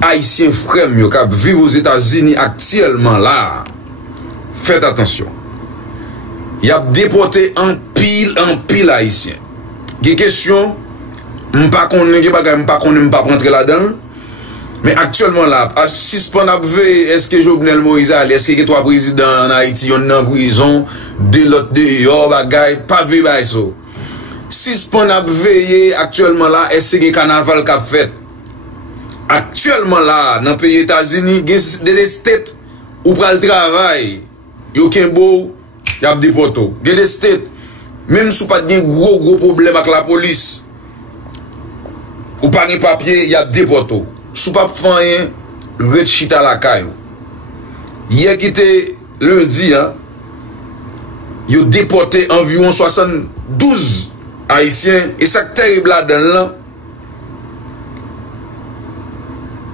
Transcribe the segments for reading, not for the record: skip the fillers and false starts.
Haïtiens frères qui vivent aux États-Unis actuellement là, faites attention. Il y a déporté en pile Haïtien. Des questions, je ne sais pas rentrer là-dedans. Mais actuellement là, si ce qu'on a vu, est-ce que Jovenel Moïse, est-ce que trois présidents en Haïti, on est en prison, de l'autre dehors, bagaille, pas vu ça. Si ce qu'on a vu actuellement là, est-ce que le carnaval qu'a fait? Actuellement là, dans le pays États-Unis, il y a des states où pour le travail, il y a un beau, il y a des poteaux. Il y a des states, même si pas de gros problèmes avec la police, ou pas de papier, il y a des poteaux. Si pas de rien, le chita la caille. Hier qui était lundi, il a déporté environ 72 Haïtiens, et ça terrible là-dedans.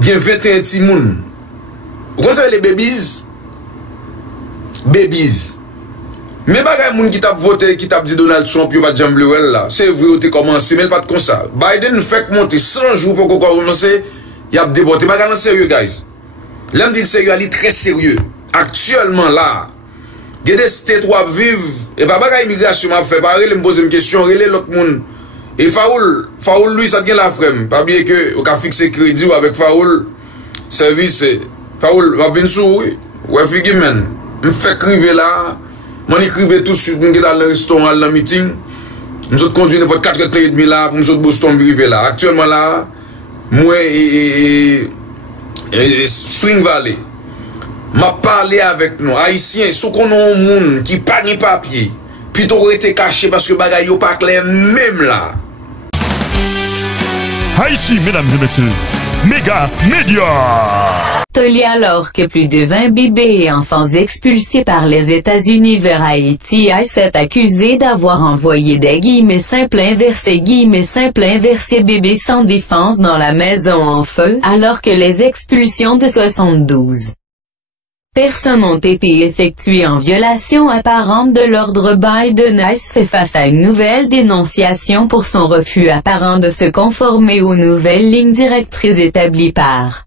Il y a 21 petits moun. Vous connaissez les babies? Babies. Mais bagay moun qui t'a voté, qui t'a dit Donald Trump, il va jambe là. C'est vrai, tu commencé, mais pas comme ça. Biden fait monter 100 jours pour qu'on commence, il a déporté. Bagay non sérieux, guys. L'homme dit sérieux, il est très sérieux. Actuellement là, il y a des states où vivent, et pas bagay immigration m'a fait, pas me poser une question, relé l'autre monde. Et Faoul, lui, ça vient la frème. Pas bien que, on a fixé crédit avec Faoul, service, Faoul, va venir sur, oui. Ouais, figure, man. Je fais criver là. Je écrivais tout de suite, je suis dans le restaurant, dans le meeting. Nous sommes conduits pour 4h30 là, pour nous sommes Boston arriver là. Actuellement là, moi et Spring Valley, m'a parlé avec nous, Haïtiens, ceux qu'on a un monde qui pas de papier, puis t'aurais été caché parce que bagaille yo pas clair même là. Haïti, mesdames et messieurs, Méga Média. Tolly, alors que plus de 20 bébés et enfants expulsés par les États-Unis vers Haïti est accusé d'avoir envoyé des simples inversés bébés sans défense dans la maison en feu, alors que les expulsions de 72 personnes ont été effectuées en violation apparente de l'ordre. Biden fait face à une nouvelle dénonciation pour son refus apparent de se conformer aux nouvelles lignes directrices établies par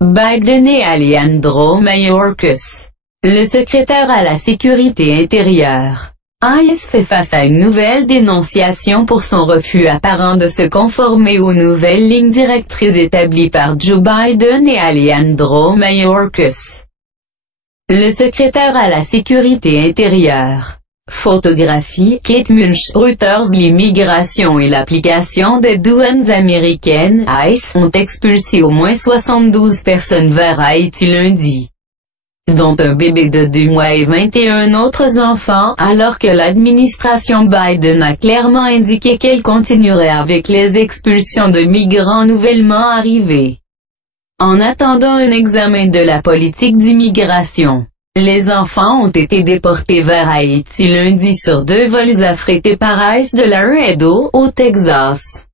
Biden et Alejandro Mayorkas, le secrétaire à la sécurité intérieure. ICE fait face à une nouvelle dénonciation pour son refus apparent de se conformer aux nouvelles lignes directrices établies par Joe Biden et Alejandro Mayorkas, le secrétaire à la sécurité intérieure. Photographie, Kate Munch, Reuters. L'immigration et l'application des douanes américaines, ICE, ont expulsé au moins 72 personnes vers Haïti lundi, dont un bébé de 2 mois et 21 autres enfants, alors que l'administration Biden a clairement indiqué qu'elle continuerait avec les expulsions de migrants nouvellement arrivés. En attendant un examen de la politique d'immigration, les enfants ont été déportés vers Haïti lundi sur 2 vols affrétés par ICE de Laredo, au Texas,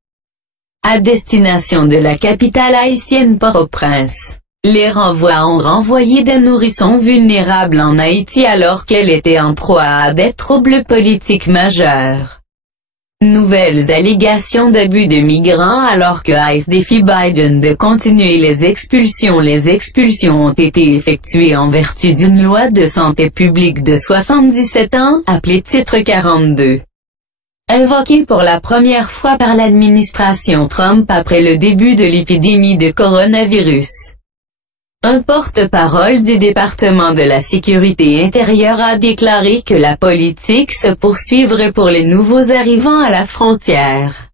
à destination de la capitale haïtienne Port-au-Prince. Les renvois ont renvoyé des nourrissons vulnérables en Haïti alors qu'elle était en proie à des troubles politiques majeurs. Nouvelles allégations d'abus de migrants alors que ICE défie Biden de continuer les expulsions. Les expulsions ont été effectuées en vertu d'une loi de santé publique de 77 ans, appelée Titre 42. Invoquée pour la première fois par l'administration Trump après le début de l'épidémie de coronavirus. Un porte-parole du département de la sécurité intérieure a déclaré que la politique se poursuivrait pour les nouveaux arrivants à la frontière,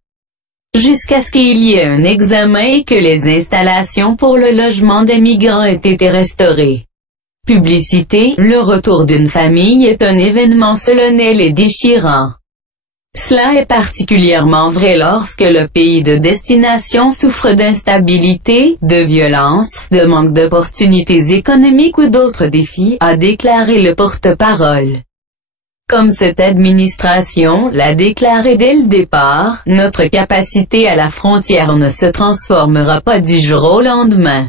jusqu'à ce qu'il y ait un examen et que les installations pour le logement des migrants aient été restaurées. Publicité, le retour d'une famille est un événement solennel et déchirant. Cela est particulièrement vrai lorsque le pays de destination souffre d'instabilité, de violence, de manque d'opportunités économiques ou d'autres défis, a déclaré le porte-parole. Comme cette administration l'a déclaré dès le départ, notre capacité à la frontière ne se transformera pas du jour au lendemain.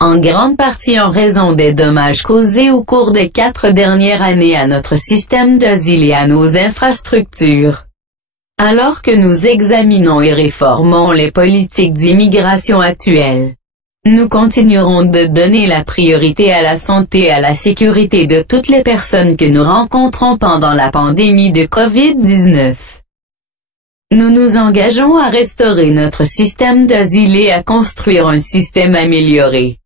En grande partie en raison des dommages causés au cours des 4 dernières années à notre système d'asile et à nos infrastructures. Alors que nous examinons et réformons les politiques d'immigration actuelles, Nous continuerons de donner la priorité à la santé et à la sécurité de toutes les personnes que nous rencontrons pendant la pandémie de COVID-19. Nous nous engageons à restaurer notre système d'asile et à construire un système amélioré.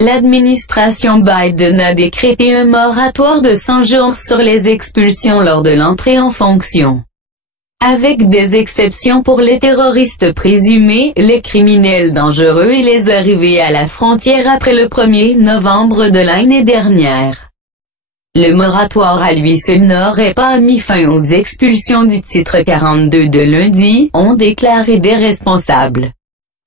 L'administration Biden a décrété un moratoire de 100 jours sur les expulsions lors de l'entrée en fonction. Avec des exceptions pour les terroristes présumés, les criminels dangereux et les arrivées à la frontière après le 1er novembre de l'année dernière. Le moratoire à lui seul n'aurait pas mis fin aux expulsions du titre 42 de lundi, ont déclaré des responsables.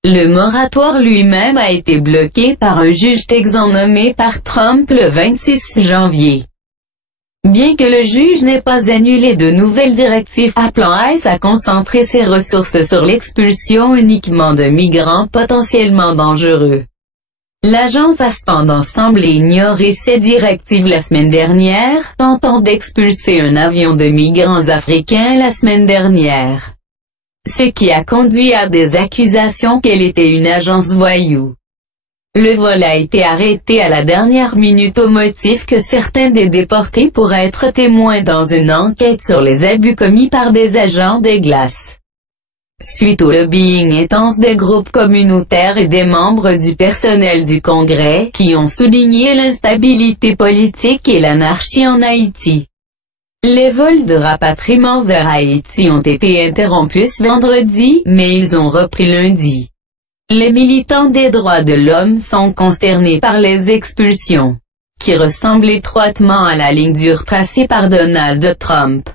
Le moratoire lui-même a été bloqué par un juge texan nommé par Trump le 26 janvier. Bien que le juge n'ait pas annulé de nouvelles directives appelant ICE à concentrer ses ressources sur l'expulsion uniquement de migrants potentiellement dangereux. L'agence a cependant semblé ignorer ces directives la semaine dernière, tentant d'expulser un avion de migrants africains la semaine dernière. Ce qui a conduit à des accusations qu'elle était une agence voyou. Le vol a été arrêté à la dernière minute au motif que certains des déportés pourraient être témoins dans une enquête sur les abus commis par des agents des glaces. Suite au lobbying intense des groupes communautaires et des membres du personnel du Congrès, qui ont souligné l'instabilité politique et l'anarchie en Haïti. Les vols de rapatriement vers Haïti ont été interrompus vendredi, mais ils ont repris lundi. Les militants des droits de l'homme sont consternés par les expulsions, qui ressemblent étroitement à la ligne dure tracée par Donald Trump.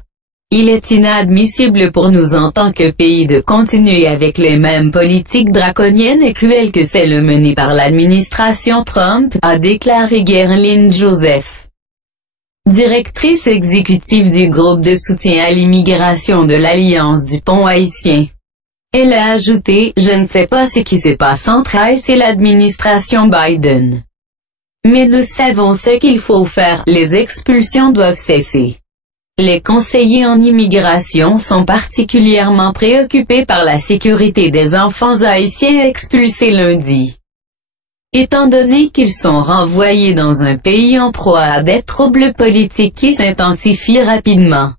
Il est inadmissible pour nous en tant que pays de continuer avec les mêmes politiques draconiennes et cruelles que celles menées par l'administration Trump, a déclaré Guerline Joseph, directrice exécutive du groupe de soutien à l'immigration de l'Alliance du Pont haïtien. Elle a ajouté « Je ne sais pas ce qui se passe entre ICE et l'administration Biden. Mais nous savons ce qu'il faut faire, les expulsions doivent cesser. » Les conseillers en immigration sont particulièrement préoccupés par la sécurité des enfants haïtiens expulsés lundi. Étant donné qu'ils sont renvoyés dans un pays en proie à des troubles politiques qui s'intensifient rapidement.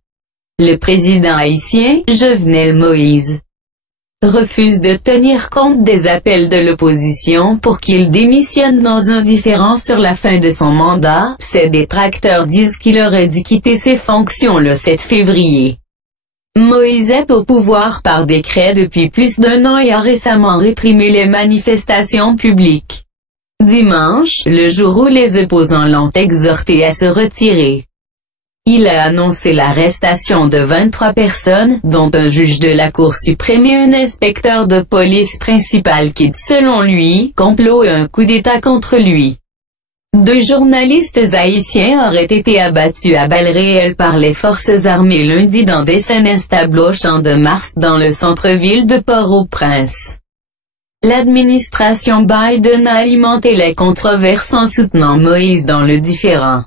Le président haïtien, Jovenel Moïse, refuse de tenir compte des appels de l'opposition pour qu'il démissionne dans un différend sur la fin de son mandat. Ses détracteurs disent qu'il aurait dû quitter ses fonctions le 7 février. Moïse est au pouvoir par décret depuis plus d'1 an et a récemment réprimé les manifestations publiques. Dimanche, le jour où les opposants l'ont exhorté à se retirer, il a annoncé l'arrestation de 23 personnes, dont un juge de la Cour suprême et un inspecteur de police principal qui, selon lui, complot et un coup d'État contre lui. 2 journalistes haïtiens auraient été abattus à balles réelles par les forces armées lundi dans des scènes instables au Champ de Mars dans le centre-ville de Port-au-Prince. L'administration Biden a alimenté les controverses en soutenant Moïse dans le différend.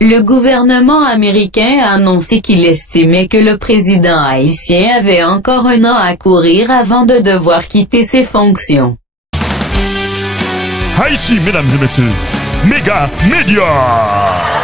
Le gouvernement américain a annoncé qu'il estimait que le président haïtien avait encore 1 an à courir avant de devoir quitter ses fonctions. Haïti, mesdames et messieurs, Méga Média.